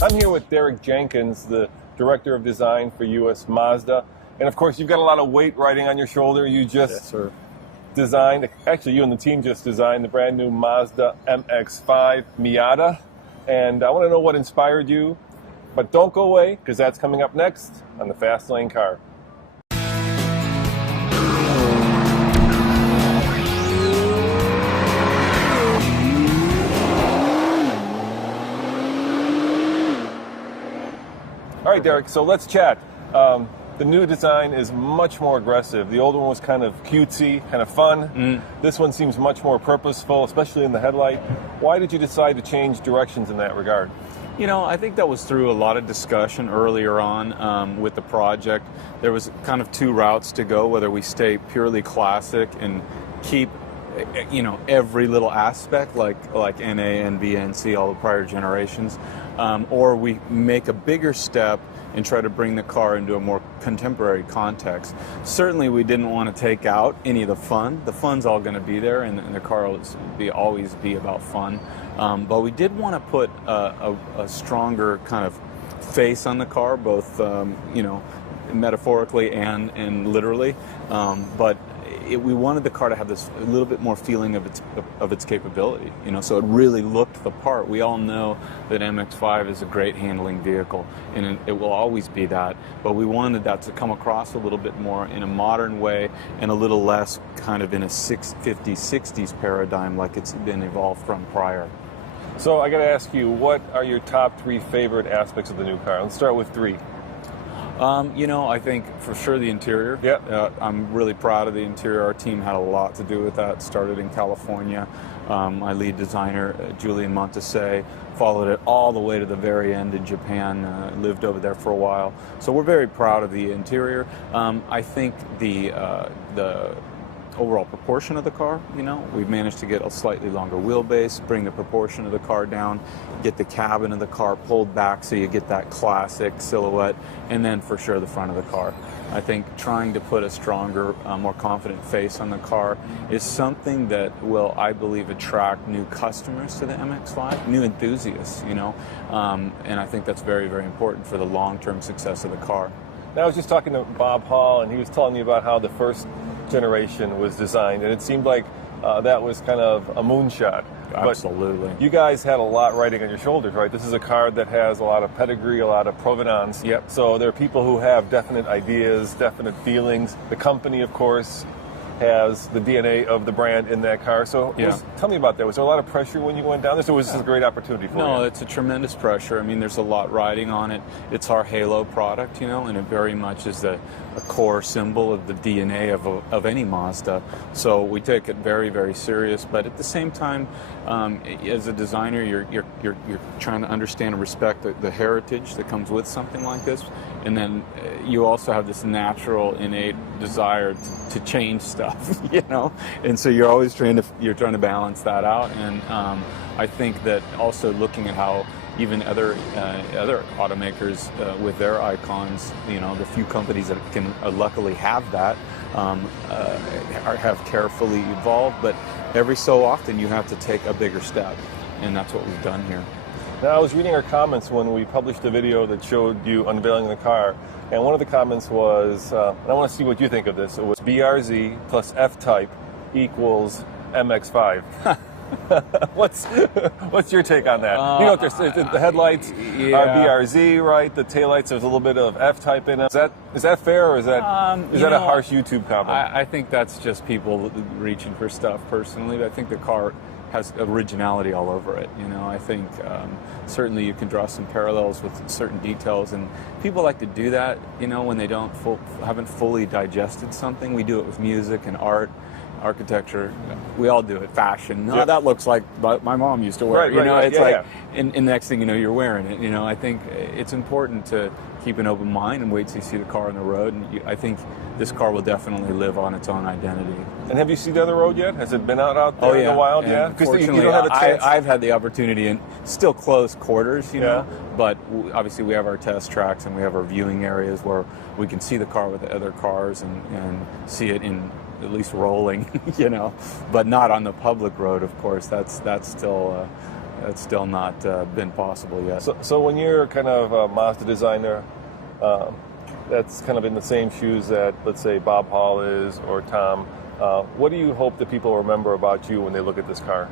I'm here with Derek Jenkins, the Director of Design for US Mazda. And of course, you've got a lot of weight riding on your shoulder. You just designed, actually you and the team just designed the brand new Mazda MX-5 Miata. And I want to know what inspired you, but don't go away because that's coming up next on the Fast Lane Car. All right, Derek, so let's chat. The new design is much more aggressive. The old one was kind of cutesy, kind of fun. This one seems much more purposeful, especially in the headlight. Why did you decide to change directions in that regard? You know, I think that was through a lot of discussion earlier on with the project. There was kind of two routes to go, whether we stay purely classic and keep, you know, every little aspect like NA, NB, NC, all the prior generations, or we make a bigger step and try to bring the car into a more contemporary context. Certainly we didn't want to take out any of the fun. The fun's all going to be there, and the car will always be about fun. But we did want to put a stronger kind of face on the car, both you know, metaphorically and literally. But we wanted the car to have this a little bit more feeling of its capability, you know, so it really looked the part. We all know that MX-5 is a great handling vehicle, and it will always be that, but we wanted that to come across a little bit more in a modern way and a little less kind of in a 50s, 60s paradigm like it's been evolved from prior. So I got to ask you, what are your top three favorite aspects of the new car? Let's start with three. You know, I think for sure the interior. Yeah. I'm really proud of the interior. Our team had a lot to do with that. Started in California. My lead designer, Julian Montese, followed it all the way to the very end in Japan, lived over there for a while. So we're very proud of the interior. I think the overall proportion of the car, you know, we've managed to get a slightly longer wheelbase, bring the proportion of the car down, get the cabin of the car pulled back so you get that classic silhouette, and then for sure the front of the car. I think trying to put a stronger, more confident face on the car is something that will, I believe, attract new customers to the MX-5, new enthusiasts, you know, and I think that's very, very important for the long-term success of the car. Now, I was just talking to Bob Hall, and he was telling me about how the first generation was designed, and it seemed like that was kind of a moonshot. Absolutely. But you guys had a lot riding on your shoulders, right? This is a car that has a lot of pedigree, a lot of provenance. Yep. So there are people who have definite ideas, definite feelings. The company, of course, has the DNA of the brand in that car. So tell me about that. Was there a lot of pressure when you went down this, or was this a great opportunity for you? No, it's a tremendous pressure. I mean, there's a lot riding on it. It's our halo product, you know, and it very much is a core symbol of the DNA of any Mazda. So we take it very, very serious. But at the same time, as a designer, you're trying to understand and respect the heritage that comes with something like this. And then you also have this natural, innate desire to change stuff, you know. And so you're always trying to balance that out. And I think that also looking at how even other automakers with their icons, you know, the few companies that can luckily have that have carefully evolved. But every so often you have to take a bigger step, and that's what we've done here. Now, I was reading our comments when we published a video that showed you unveiling the car, and one of the comments was, and I want to see what you think of this, it was BRZ plus F-Type equals MX-5. What's your take on that? You know, the headlights are BRZ, right? The taillights, there's a little bit of F-Type in it. Is that fair, or is that a harsh YouTube comment? I think that's just people reaching for stuff personally. I think the car has originality all over it. You know, I think certainly you can draw some parallels with certain details, and people like to do that, you know, when they haven't fully digested something. We do it with music and art, architecture. We all do it. Fashion. No, that looks like my mom used to wear it. You know, it's like, and next thing you know, you're wearing it. You know, I think it's important to keep an open mind and wait till you see the car on the road. And I think this car will definitely live on its own identity. And have you seen it on the road yet? Has it been out there in the wild? Yeah. Because you don't have a chance. I've had the opportunity in still close quarters, you know. But obviously we have our test tracks and we have our viewing areas where we can see the car with the other cars and see it in at least rolling, you know, but not on the public road, of course. That's still That's still not been possible yet. So when you're kind of a Mazda designer, that's kind of in the same shoes that, let's say, Bob Hall is or Tom, what do you hope that people remember about you when they look at this car?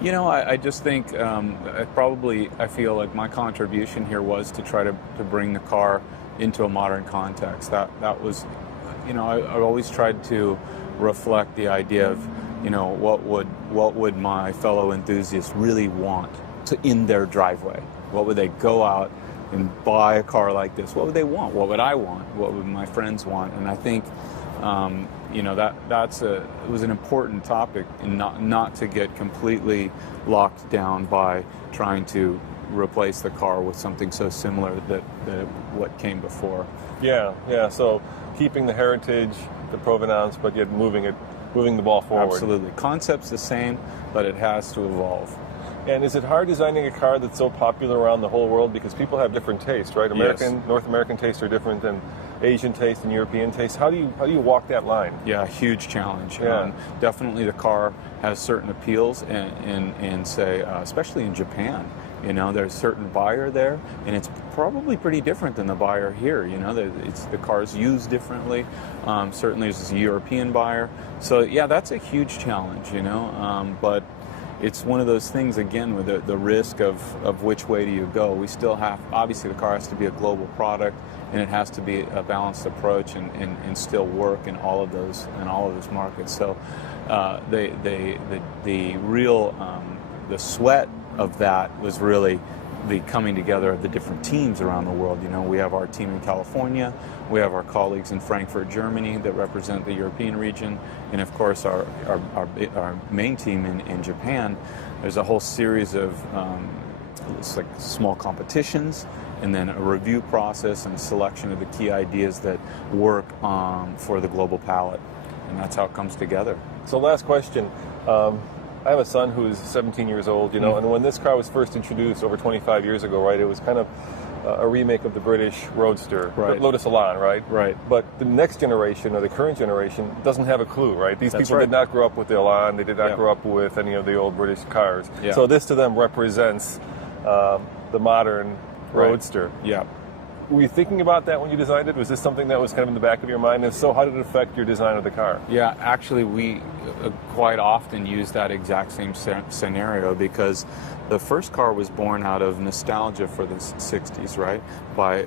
You know, I just think I feel like my contribution here was to try to bring the car into a modern context. That was, you know, I always tried to reflect the idea of, you know, what would my fellow enthusiasts really want in their driveway? What would they go out and buy a car like this? What would they want? What would I want? What would my friends want? And I think, you know, it was an important topic, and not to get completely locked down by trying to replace the car with something so similar that what came before. Yeah. So keeping the heritage, the provenance, but yet moving the ball forward. Absolutely. Concept's the same, but it has to evolve. And is it hard designing a car that's so popular around the whole world, because people have different tastes, right? North American tastes are different than Asian taste and European taste. How do you walk that line? Yeah, huge challenge. Yeah. Definitely the car has certain appeals, and say, especially in Japan, you know, there's a certain buyer there, and it's probably pretty different than the buyer here. You know, the car's used differently. Certainly there's a European buyer. So yeah, that's a huge challenge, you know, but it's one of those things, again, with the risk of which way do you go. We still have, obviously the car has to be a global product, and it has to be a balanced approach and still work in all of those markets. So the real the sweat of that was really the coming together of the different teams around the world. You know, we have our team in California, we have our colleagues in Frankfurt, Germany, that represent the European region, and of course our main team in Japan. There's a whole series of it's like small competitions, and then a review process and a selection of the key ideas that work for the global palette, and that's how it comes together. So last question. I have a son who's 17 years old, you know, and when this car was first introduced over 25 years ago, right, it was kind of a remake of the British Roadster, right. Lotus Elan, right? Right. But the next generation, or the current generation, doesn't have a clue, right? These people did not grow up with the Elan, they did not grow up with any of the old British cars. Yeah. So this to them represents the modern Roadster. Yeah. Were you thinking about that when you designed it? Was this something that was kind of in the back of your mind? If so, how did it affect your design of the car? Yeah, actually, we quite often use that exact same scenario, because the first car was born out of nostalgia for the 60s, right? By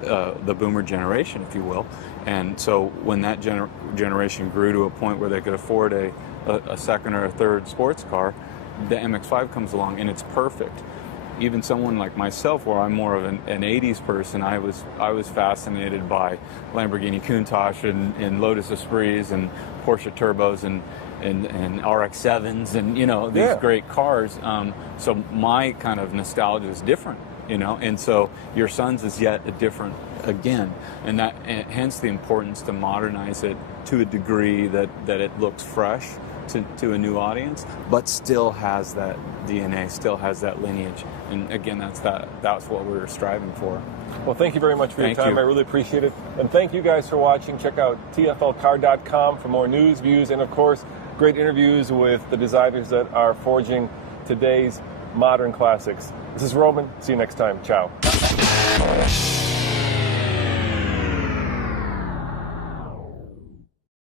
the boomer generation, if you will. And so when that generation grew to a point where they could afford a second or a third sports car, the MX-5 comes along, and it's perfect. Even someone like myself, where I'm more of an 80s person, I was fascinated by Lamborghini Countach and Lotus Esprits and Porsche Turbos and RX-7s and, you know, these great cars. So my kind of nostalgia is different, you know, and so your son's is yet a different again, and hence the importance to modernize it to a degree that it looks fresh to a new audience, but still has that DNA, still has that lineage. And again, that's what we're striving for. Well, thank you very much for your time. you. I really appreciate it. And thank you guys for watching. Check out tflcar.com for more news, views, and of course, great interviews with the designers that are forging today's modern classics. This is Roman. See you next time. Ciao.